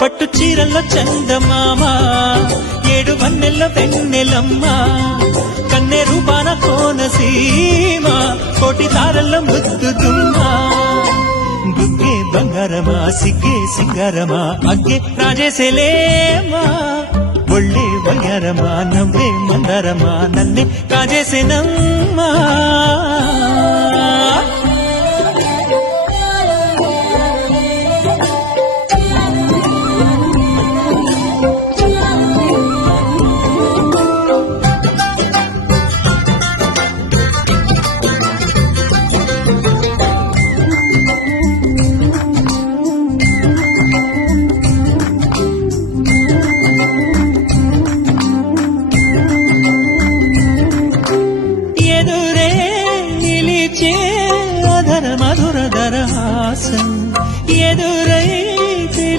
పట్టు చీరల్లో చందమామ ఏడు వన్నెల్లో వెన్నెలమ్మ కన్నె రూపాన కోనసీమ కోటి తారల్లో ముద్దుతుమ్మా బుగ్గే బంగారమా సిగ్గే సింగారమా అగ్గే రాజేసేలేమా ఒళ్ళే వయ్యారమా నవ్వే మందారమా నన్నే కాజేసేనమ్మా